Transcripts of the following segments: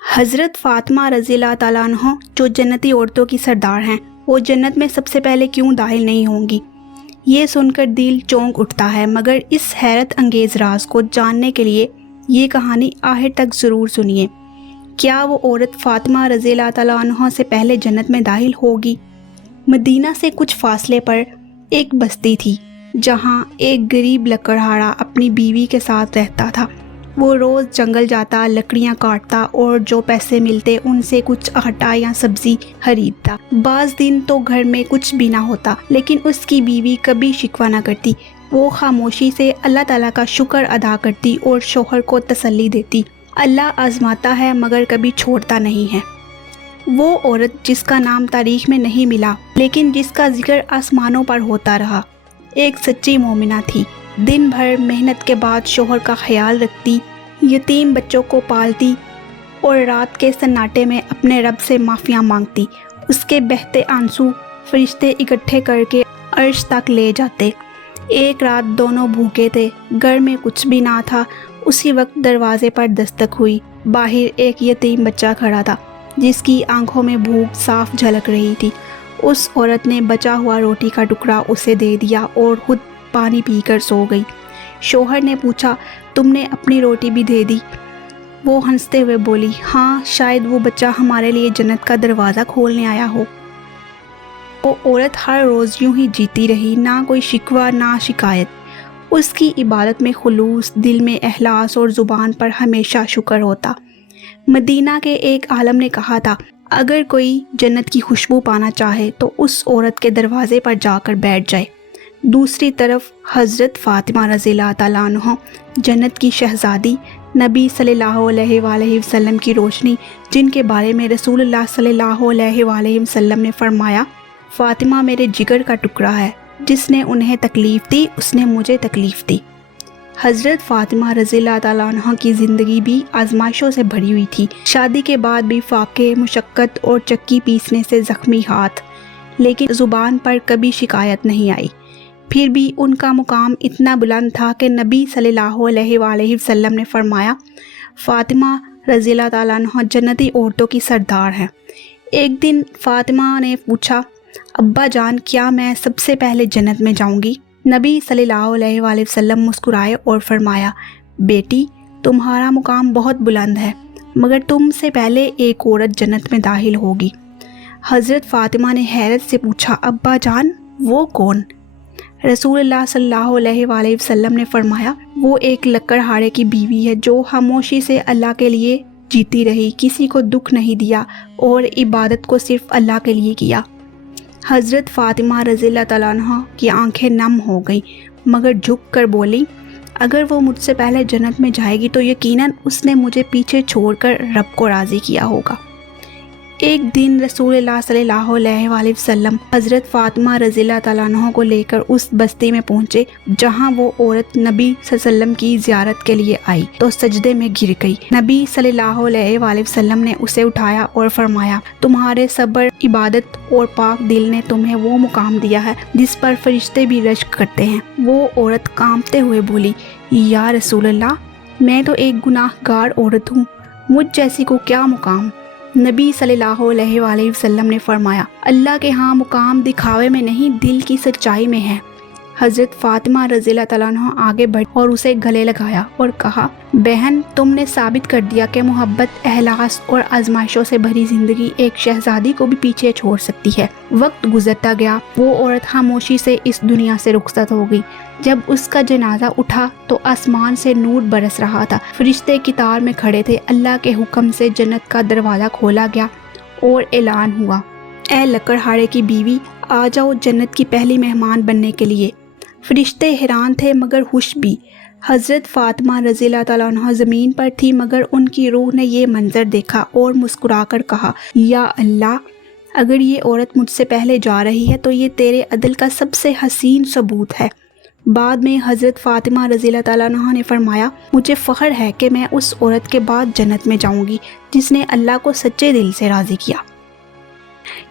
हज़रत फ़ातिमा रज़ी अल्लाह ताला अन्हा जो जन्नती औरतों की सरदार हैं, वो जन्नत में सबसे पहले क्यों दाखिल नहीं होंगी? ये सुनकर दिल चौंक उठता है, मगर इस हैरत अंगेज़ राज को जानने के लिए ये कहानी आखिर तक ज़रूर सुनिए। क्या वो औरत फ़ातिमा रज़ी अल्लाह ताला अन्हा से पहले जन्नत में दाखिल होगी? मदीना से कुछ फासले पर एक बस्ती थी, जहाँ एक गरीब लकड़हारा अपनी बीवी के साथ रहता था। वो रोज़ जंगल जाता, लकड़ियाँ काटता और जो पैसे मिलते उनसे कुछ आटा या सब्ज़ी खरीदता। बाज़ दिन तो घर में कुछ भी ना होता, लेकिन उसकी बीवी कभी शिकवा ना करती। वो खामोशी से अल्लाह ताला का शुक्र अदा करती और शौहर को तसल्ली देती। अल्लाह आजमाता है मगर कभी छोड़ता नहीं है। वो औरत जिसका नाम तारीख में नहीं मिला, लेकिन जिसका जिक्र आसमानों पर होता रहा, एक सच्ची मोमिना थी। दिन भर मेहनत के बाद शौहर का ख्याल रखती, यतीम बच्चों को पालती और रात के सन्नाटे में अपने रब से माफ़ियाँ मांगती। उसके बहते आंसू फरिश्ते इकट्ठे करके अर्श तक ले जाते। एक रात दोनों भूखे थे, घर में कुछ भी ना था। उसी वक्त दरवाजे पर दस्तक हुई। बाहर एक यतीम बच्चा खड़ा था, जिसकी आंखों में भूख साफ झलक रही थी। उस औरत ने बचा हुआ रोटी का टुकड़ा उसे दे दिया और खुद पानी पीकर सो गई। शौहर ने पूछा, तुमने अपनी रोटी भी दे दी? वो हंसते हुए बोली, हाँ, शायद वो बच्चा हमारे लिए जन्नत का दरवाज़ा खोलने आया हो। वो औरत हर रोज़ यूं ही जीती रही, ना कोई शिकवा ना शिकायत। उसकी इबादत में खुलूस, दिल में इखलास और ज़ुबान पर हमेशा शुक्र होता। मदीना के एक आलम ने कहा था, अगर कोई जन्नत की खुशबू पाना चाहे तो उस औरत के दरवाजे पर जाकर बैठ जाए। दूसरी तरफ हज़रत फ़ातिमा रज़ी अल्लाह ताला अन्हा, जन्नत की शहज़ादी, नबी सल्लल्लाहु अलैहि वसल्लम की रोशनी, जिनके बारे में रसूलुल्लाह सल्लल्लाहु अलैहि वसल्लम ने फरमाया, फ़ातिमा मेरे जिगर का टुकड़ा है, जिसने उन्हें तकलीफ़ दी उसने मुझे तकलीफ़ दी। हज़रत फ़ातिमा रज़ी अल्लाह ताला अन्हा की ज़िंदगी भी आजमाइशों से भरी हुई थी। शादी के बाद भी फाके, मुशक्क़त और चक्की पीसने से ज़ख्मी हाथ, लेकिन ज़ुबान पर कभी शिकायत नहीं आई। फिर भी उनका मुकाम इतना बुलंद था कि नबी सल्लल्लाहु अलैहि वसल्लम ने फरमाया, फ़ातिमा रज़ी अल्लाह ताला अन्हा जन्नती औरतों की सरदार हैं। एक दिन फ़ातिमा ने पूछा, अब्बा जान, क्या मैं सबसे पहले जन्नत में जाऊंगी? नबी सल्लल्लाहु अलैहि वसल्लम मुस्कुराए और फरमाया, बेटी, तुम्हारा मुकाम बहुत बुलंद है, मगर तुमसे पहले एक औरत जन्नत में दाखिल होगी। हज़रत फ़ातिमा ने हैरत से पूछा, अब्बा जान, वो कौन? रसूलुल्लाह सल्लल्लाहु अलैहि वसल्लम ने फरमाया, वो एक लकड़हारे की बीवी है जो खामोशी से अल्लाह के लिए जीती रही, किसी को दुख नहीं दिया और इबादत को सिर्फ अल्लाह के लिए किया। हज़रत फ़ातिमा रज़ी अल्लाह ताला अन्हा की आंखें नम हो गईं, मगर झुक कर बोली, अगर वो मुझसे पहले जन्नत में जाएगी तो यकीनन उसने मुझे पीछे छोड़कर रब को राज़ी किया होगा। एक दिन रसूलुल्लाह सल्लल्लाहु अलैहि वसल्लम हज़रत फ़ातिमा रज़ी अल्लाह ताला अन्हा को लेकर उस बस्ती में पहुँचे, जहाँ वो औरत नबी सल्लल्लाहु अलैहि वसल्लम की ज़ियारत के लिए आई तो सजदे में गिर गई। नबी सल्लल्लाहु अलैहि वसल्लम ने उसे उठाया और फरमाया, तुम्हारे सब्र, इबादत और पाक दिल ने तुम्हें वो मुकाम दिया है जिस पर फरिश्ते भी रश्क करते हैं। वो औरत कांपते हुए बोली, या रसूलल्लाह, मैं तो एक गुनाहगार औरत हूँ, मुझ जैसी को क्या मुकाम? नबी सल्लल्लाहु अलैहि वसल्लम ने फरमाया, अल्लाह के यहाँ मुकाम दिखावे में नहीं, दिल की सच्चाई में है। हज़रत फ़ातिमा रज़ी अल्लाह ताला अन्हा आगे बढ़ी और उसे गले लगाया और कहा, बहन, तुमने साबित कर दिया कि मोहब्बत, एहलास और आजमाइशों से भरी ज़िंदगी एक शहज़ादी को भी पीछे छोड़ सकती है। वक्त गुजरता गया, वो औरत खामोशी से इस दुनिया से रुखसत हो गई। जब उसका जनाजा उठा तो आसमान से नूर बरस रहा था। फरिश्ते कितार में खड़े थे। अल्लाह के हुक्म से जन्नत का दरवाज़ा खोला गया और ऐलान हुआ, ए लकड़हारे की बीवी, आ जाओ जन्नत की पहली मेहमान बनने के लिए। फरिश्ते हैरान थे मगर खुश भी। हज़रत फ़ातिमा रज़ी अल्लाह ताला अन्हा ज़मीन पर थी, मगर उनकी रूह ने ये मंज़र देखा और मुस्कुराकर कहा, या अल्लाह, अगर ये औरत मुझसे पहले जा रही है तो ये तेरे अदल का सबसे हसीन सबूत है। बाद में हज़रत फ़ातिमा रज़ी अल्लाह ताला अन्हा ने फरमाया, मुझे फ़ख्र है कि मैं उस औरत के बाद जन्नत में जाऊंगी जिसने अल्लाह को सच्चे दिल से राज़ी किया।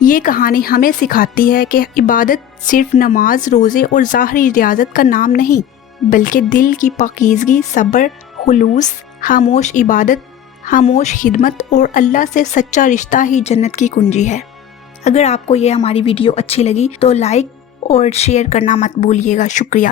ये कहानी हमें सिखाती है कि इबादत सिर्फ नमाज, रोज़े और ज़ाहरी रियाजत का नाम नहीं, बल्कि दिल की पाकीज़गी, सब्र, खुलूस, खामोश इबादत, خاموش خدمت اور اللہ سے سچا رشتہ ہی جنت کی کنجی ہے۔ اگر آپ کو یہ ہماری ویڈیو اچھی لگی تو لائک اور شیئر کرنا مت بھولیے گا۔ شکریہ۔